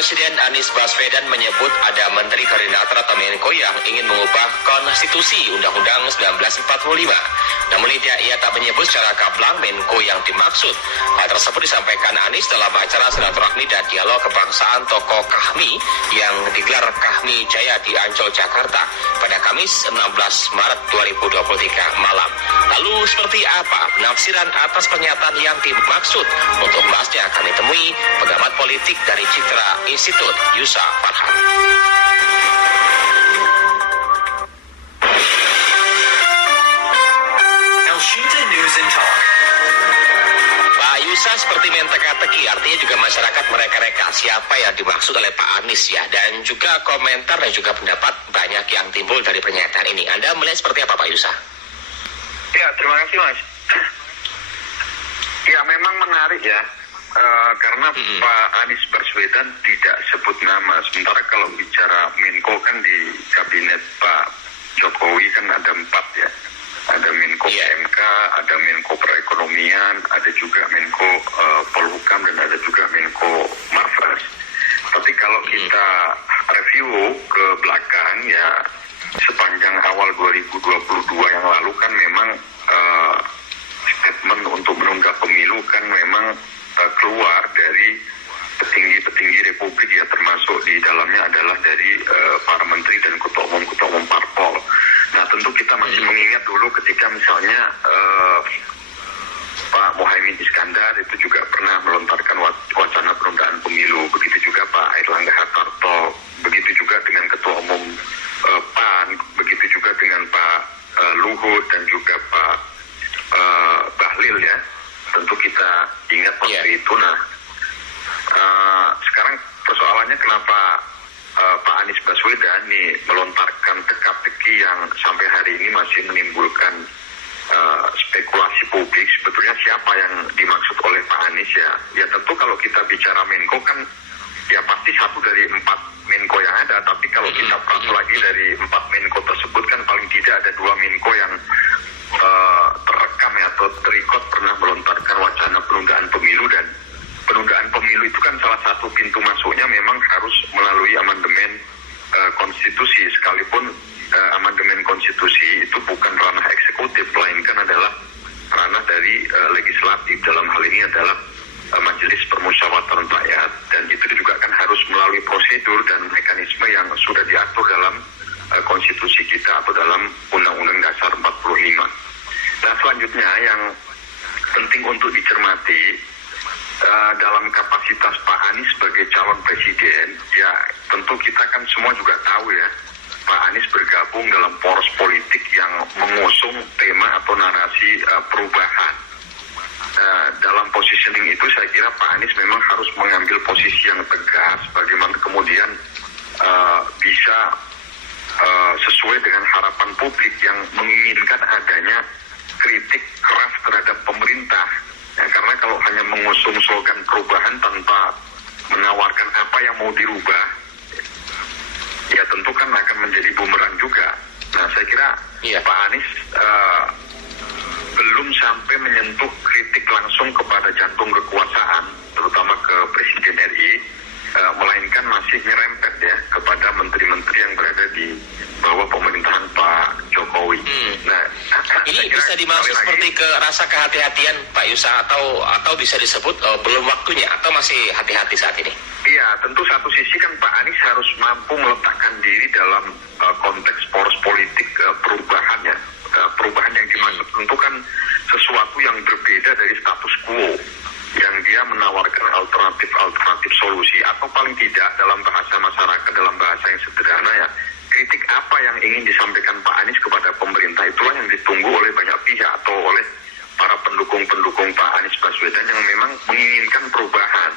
Presiden Anies Baswedan menyebut ada Menteri Koordinator atau Menko yang ingin mengubah konstitusi Undang-Undang 1945. Namun ia tak menyebut secara gamblang Menko yang dimaksud. Hal tersebut disampaikan Anies dalam acara silaturahmi dan dialog kebangsaan tokoh Kahmi yang digelar Kahmi Jaya di Ancol, Jakarta pada Kamis 16 Maret 2023 malam. Lalu seperti apa penafsiran atas pernyataan yang dimaksud? Untuk membahasnya kami temui pengamat politik dari Citra Institut, Yusa Farhan. News and Talk. Pak Yusa, seperti main teka-teki, artinya juga masyarakat mereka-reka siapa yang dimaksud oleh Pak Anies ya, dan juga komentar dan juga pendapat banyak yang timbul dari pernyataan ini. Anda melihat seperti apa Pak Yusa? Ya, terima kasih Mas. Ya, memang menarik ya. Karena Pak Anies Baswedan tidak sebut nama. Sementara kalau bicara Menko kan di kabinet Pak Jokowi kan ada 4 ya. Ada Menko PMK, ada Menko Perekonomian, ada juga Menko Polhukam, dan ada juga Menko Marves. Tapi kalau kita review ke belakang ya, sepanjang awal 2022 yang lalu kan memang statement untuk menunda pemilu kan memang keluar dari petinggi-petinggi Republik ya, termasuk di dalamnya adalah dari para menteri dan ketua umum parpol. Nah, tentu kita masih mengingat dulu ketika misalnya Pak Muhaimin Iskandar itu juga pernah melontarkan wacana penundaan pemilu, begitu juga Pak Airlangga Hartarto, begitu juga dengan ketua umum PAN, begitu juga dengan Pak Luhut dan juga Pak Bahlil ya. Tentu kita ingat waktu itu. Nah, sekarang persoalannya kenapa Pak Anies Baswedan nih melontarkan teka-teki yang sampai hari ini masih menimbulkan spekulasi publik. Sebetulnya siapa yang dimaksud oleh Pak Anies ya? Ya tentu kalau kita bicara Menko kan ya pasti satu dari 4 Menko yang ada. Tapi kalau kita perhati lagi dari 4 Menko tersebut kan paling tidak ada 2 Menko yang terekam ya, atau terikot pernah melontarkan wacana penundaan pemilu. Dan penundaan pemilu itu kan salah satu pintu masuknya memang harus melalui amandemen konstitusi, sekalipun amandemen konstitusi itu bukan ranah eksekutif, melainkan adalah ranah dari legislatif. Dalam hal ini adalah Majelis Permusyawaratan Rakyat, dan itu juga kan harus melalui prosedur dan mekanisme yang sudah diatur dalam konstitusi kita atau dalam Undang-Undang Dasar 45. Nah, selanjutnya yang penting untuk dicermati dalam kapasitas Pak Anies sebagai calon presiden, ya tentu kita kan semua juga tahu ya, Pak Anies bergabung dalam poros politik yang mengusung tema atau narasi perubahan. Dalam positioning itu saya kira Pak Anies memang harus mengambil posisi yang tegas, bagaimana kemudian bisa sesuai dengan harapan publik yang menginginkan adanya kritik keras terhadap pemerintah. Ya, karena kalau hanya mengusung slogan perubahan tanpa menawarkan apa yang mau dirubah, ya tentu kan akan menjadi bumerang juga. Nah, saya kira Pak Anies belum sampai menyentuh kritik langsung kepada jantung kekuasaan, terutama ke Presiden RI, melainkan masih nyerempet ya kepada menteri-menteri yang berada di bawah pemerintahan Pak Jokowi. Nah, ini bisa dimaksud seperti ke rasa kehati-hatian Pak Yusa, atau bisa disebut belum waktunya, atau masih hati-hati saat ini? Iya, tentu satu sisi kan Pak Anies harus mampu meletakkan diri dalam konteks poros politik perubahan ya. Perubahan yang dimaksud tentu kan sesuatu yang berbeda dari status quo, yang dia menawarkan alternatif solusi, atau paling tidak dalam bahasa masyarakat, dalam bahasa yang sederhana ya, kritik apa yang ingin disampaikan Pak Anies kepada pemerintah, itulah yang ditunggu oleh banyak pihak atau oleh para pendukung Pak Anies Baswedan yang memang menginginkan perubahan.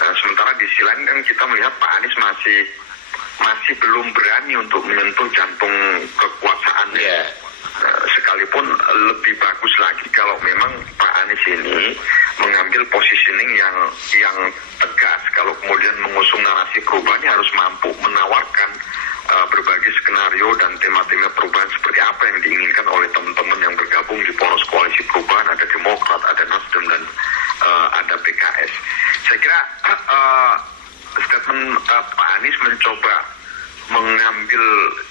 Nah, sementara di sisi lain kan kita melihat Pak Anies masih belum berani untuk menyentuh jantung kekuasaannya. Sekalipun lebih bagus lagi kalau memang Pak Anies ini mengambil positioning yang tegas. Kalau kemudian mengusung narasi perubahannya harus mampu menawarkan berbagai skenario dan tema-tema perubahan seperti apa yang diinginkan oleh teman-teman yang bergabung di poros koalisi perubahan. Ada Demokrat, ada Nasdem, dan ada PKS. Saya kira statement Anies mencoba mengambil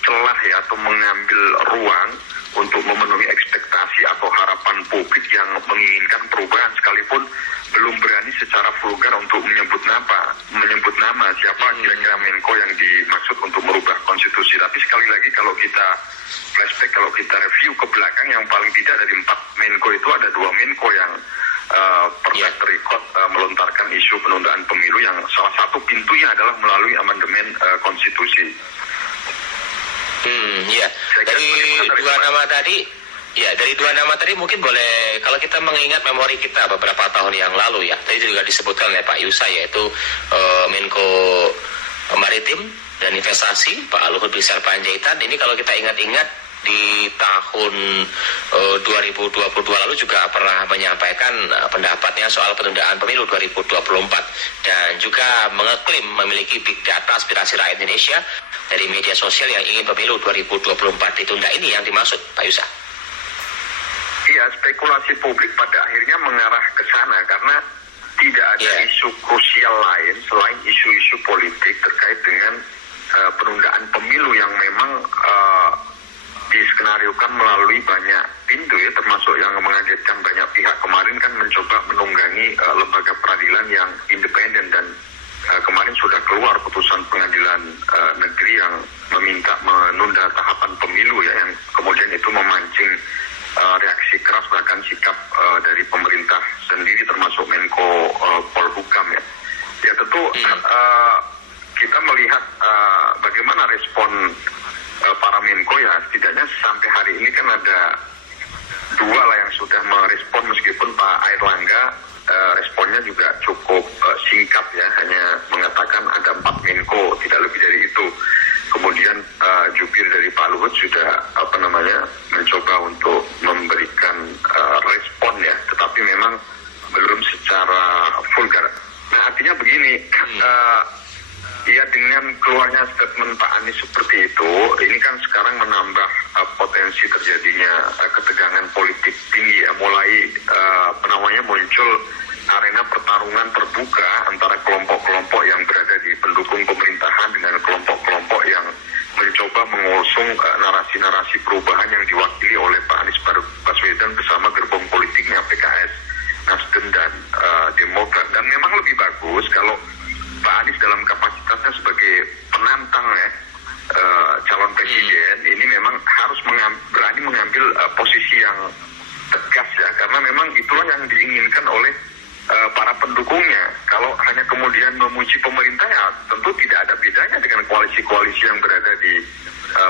celah ya atau mengambil ruang untuk memenuhi ekspektasi atau harapan publik yang menginginkan perubahan, sekalipun belum berani secara vulgar untuk menyebut nama siapa kira-kira Menko yang dimaksud untuk merubah konstitusi. Tapi sekali lagi kalau kita flashback, kalau kita review ke belakang, yang paling tidak dari 4 Menko itu ada 2 Menko yang pernah terikut melontarkan isu penundaan pemilu, yang salah satu pintunya adalah melalui amandemen konstitusi. Dari dua nama tadi mungkin boleh, kalau kita mengingat memori kita beberapa tahun yang lalu ya, tadi juga disebutkan oleh Pak Yusa, yaitu Menko Maritim dan Investasi Pak Luhut Binsar Panjaitan. Ini kalau kita ingat-ingat di tahun 2022 lalu juga pernah menyampaikan pendapatnya soal penundaan pemilu 2024 dan juga mengeklaim memiliki big data aspirasi rakyat Indonesia dari media sosial yang ingin pemilu 2024 ditunda. Ini yang dimaksud Pak Yusa. Iya, spekulasi publik pada akhirnya mengarah ke sana karena tidak ada isu krusial lain selain isu-isu politik terkait dengan penundaan pemilu yang memang diskenariokan melalui banyak pintu ya, termasuk yang mengagetkan banyak pihak kemarin kan mencoba menunggangi lembaga peradilan yang independen, dan kemarin sudah keluar putusan pengadilan negeri yang meminta menunda tahapan pemilu ya, yang kemudian itu memancing reaksi keras bahkan sikap dari pemerintah sendiri termasuk Menko Polhukam ya. Ya tentu kita melihat bagaimana respon para Menko ya, setidaknya sampai hari ini kan ada 2 lah yang sudah merespon, meskipun Pak Airlangga responnya juga cukup singkat ya, hanya mengatakan ada 4 Menko, tidak lebih dari itu. Kemudian jubir dari Pak Luhut sudah mencoba untuk memberikan respon ya, tetapi memang belum secara vulgar. Nah artinya begini, ya dengan keluarnya statement Pak Anies seperti itu, ini kan sekarang menambah potensi terjadinya ketegangan politik tinggi ya, mulai muncul arena pertarungan terbuka antara kelompok-kelompok yang berada di pendukung pemerintahan dengan kelompok-kelompok yang mencoba mengusung narasi-narasi perubahan yang diwakili oleh Pak Anies Baswedan bersama gerbong politiknya PKS, Nasdem dan Demokrat. Dan memang lebih bagus kalau Pak Anies dalam kapasitasnya sebagai penantang ya calon presiden ini memang harus berani mengambil posisi yang tegas ya, karena memang itulah yang diinginkan oleh para pendukungnya. Kalau hanya kemudian memuji pemerintah ya tentu tidak ada bedanya dengan koalisi-koalisi yang berada di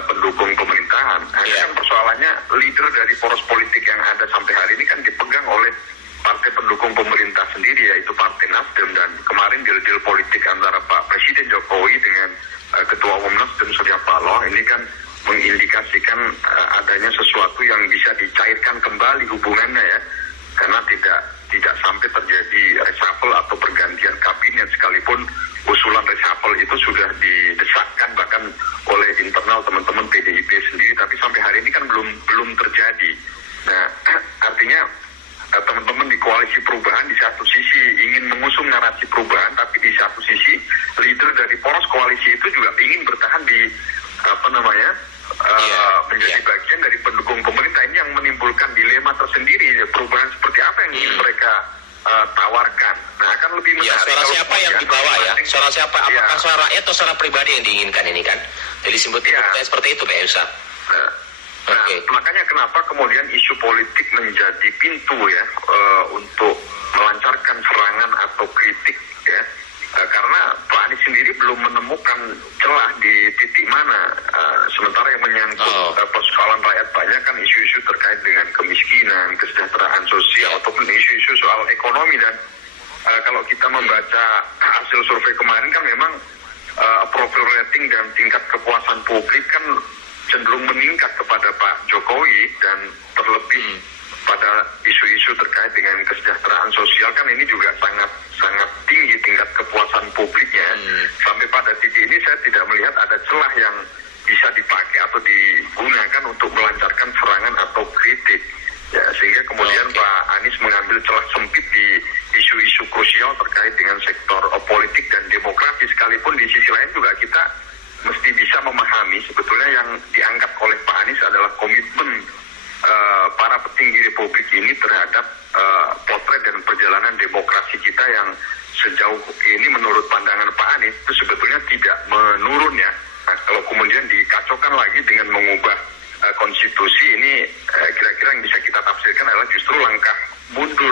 pendukung pemerintahan. Hanya kan persoalannya leader dari poros politik yang ada sampai hari ini kan dipegang oleh partai pendukung pemerintah sendiri, yaitu Partai Nasdem. Dan kemarin deal-deal politik antara Pak Presiden Jokowi dengan Ketua Umum Nasdem Surya Paloh ini kan mengindikasikan adanya sesuatu yang bisa dicairkan kembali hubungannya ya, karena tidak sampai terjadi reshuffle atau pergantian kabinet, sekalipun usulan reshuffle itu sudah didesakkan bahkan oleh internal teman-teman PDIP sendiri, tapi sampai hari ini kan belum terjadi. Nah artinya teman-teman di koalisi perubahan di satu sisi ingin mengusung narasi perubahan, tapi di satu sisi leader dari poros koalisi itu juga ingin bertahan di menjadi bagian dari pendukung pemerintah. Ini yang menimbulkan dilema tersendiri ya, perubahan seperti apa yang ingin mereka tawarkan. Nah akan lebih menarik. Suara siapa yang dibawa ya? Suara siapa? Apakah suara rakyat atau suara pribadi yang diinginkan ini kan? Jadi sebutnya seperti itu Pak Yusa. Nah, makanya kenapa kemudian isu politik menjadi pintu ya untuk melancarkan serangan atau kritik ya, karena Pak Anies sendiri belum menemukan celah di titik mana, sementara yang menyangkut persoalan rakyat banyak kan isu-isu terkait dengan kemiskinan, kesejahteraan sosial ataupun isu-isu soal ekonomi. Dan kalau kita membaca hasil survei kemarin kan memang approval rating dan tingkat kepuasan publik kan cenderung meningkat kepada Pak Jokowi, dan terlebih pada isu-isu terkait dengan kesejahteraan sosial kan ini juga sangat tinggi tingkat kepuasan publiknya. Sampai pada titik ini saya tidak melihat ada celah yang bisa dipakai atau digunakan untuk melancarkan serangan atau kritik ya, sehingga kemudian Pak Anies mengambil celah sempit di isu-isu krusial terkait dengan sektor politik dan demokrasi, sekalipun di sisi lain juga kita kami sebetulnya yang dianggap oleh Pak Anies adalah komitmen para petinggi Republik ini terhadap potret dan perjalanan demokrasi kita yang sejauh ini menurut pandangan Pak Anies itu sebetulnya tidak menurun ya. Nah, kalau kemudian dikacaukan lagi dengan mengubah konstitusi ini kira-kira yang bisa kita tafsirkan adalah justru langkah mundur